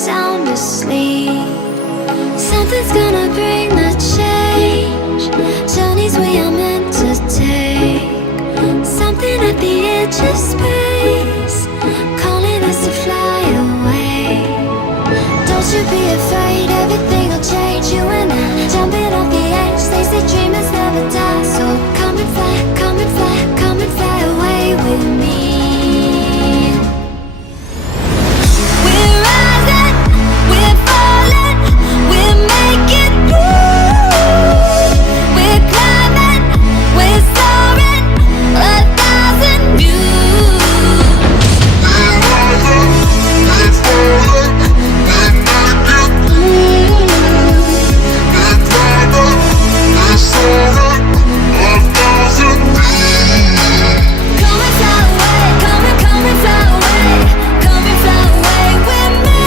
sound asleep. Something's gonna bring the change. Journeys we are meant to take. Something at the edge of space, calling us to fly away. Don't you be afraid, everything will change. You and I, jumping off the edge. They say dreamers never die, so come and fly, come and fly, come and fly away with me. We're rising, we're falling, we're making through. We're climbing, we're soaring, 1,000 views. We're rising, we're falling, we're making through. We're climbing, we're soaring, 1,000 views. Come and fly away, come and fly away, come and fly away with me.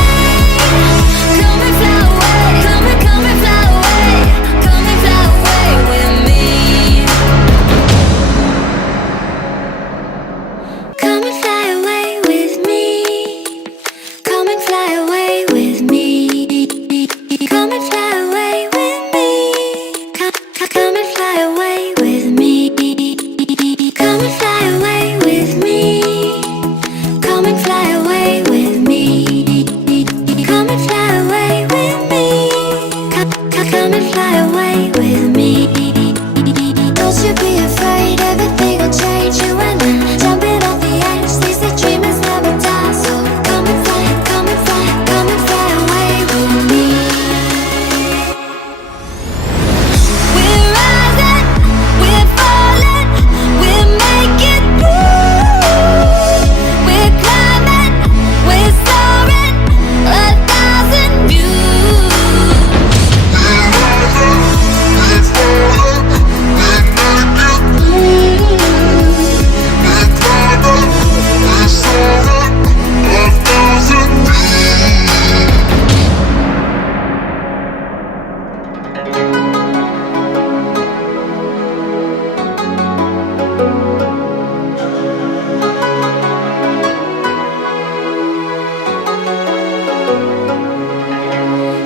Come and fly away, come and fly away, come and fly away with me. Come and fly away with me. Come and fly away with me. Come and fly away with me. Come and fly away with me. Come and fly away with me. Come and fly away with me. Come and fly away with me. Come and fly away with me. Don't you be afraid, everything will change. You and I, jumping off the edge. They say dreamers never die, so come and fly, come and fly, come and fly away with me. We're rising, we're falling, we're making through. We're climbing, we're soaring, 1,000 views. We're rising, we're falling, we're making through. We're climbing, we're soaring, 1,000 views.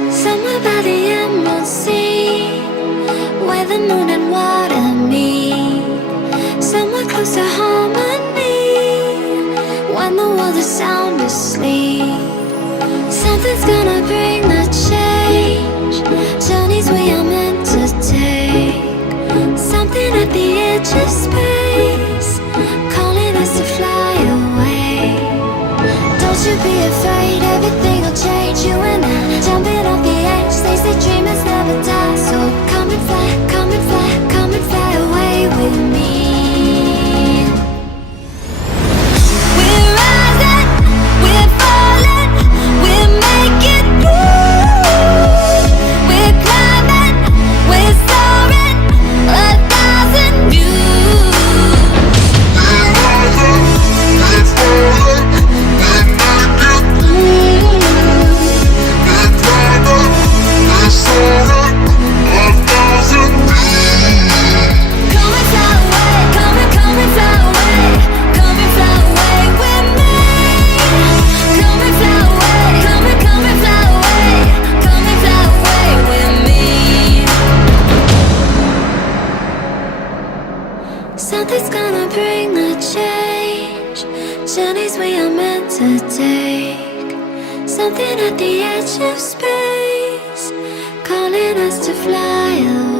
Somewhere by the emerald sea, where the moon and water meet. Somewhere close to harmony, when the world is sound asleep. Something's gonna bring the change. Journeys we are meant to take. Something at the edge of space, calling us to fly away. Don't you be afraid, everything will change. You and I, jumping off the edge. They say dreamers never die, so come and fly, come and fly, come and fly away with me. We're rising, we're falling, we're making through. We're climbing, we're soaring, 1,000 views. We're rising, we're falling, we're making through. We're climbing, we're soaring, 1,000 views. Come and fly away, come and fly away, come and fly away with me. Come and fly away, come and fly away, come and fly away with me. Something's gonna bring the change. Journeys we are meant to take. Something at the edge of space, calling us to fly away.